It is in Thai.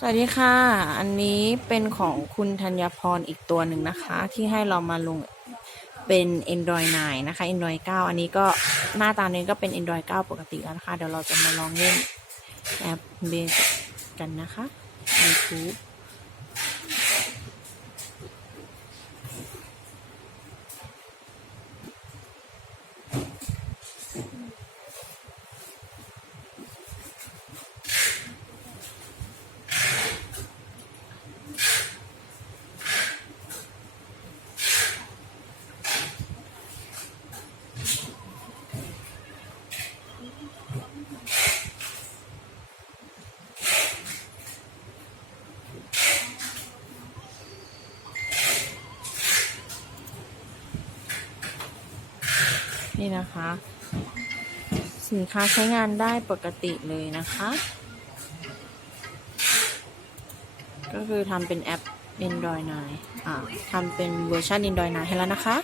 สวัสดีค่ะ อันนี้เป็นของคุณธัญพรอีกตัวหนึ่งนะคะ ที่ให้เรามาลงเป็น Android 9 นะคะ Android 9 อันนี้ก็หน้าตานี้ก็เป็น Android 9 ปกติแล้วนะคะ เดี๋ยวเราจะมาลองเล่นแอปเบสกันนะคะ YouTube นี่นะคะ สินค้าใช้งานได้ปกติเลยนะคะ ก็คือทำเป็นแอป Android 9อ่าทำเป็นเวอร์ชัน Android 9ให้แล้วนะคะ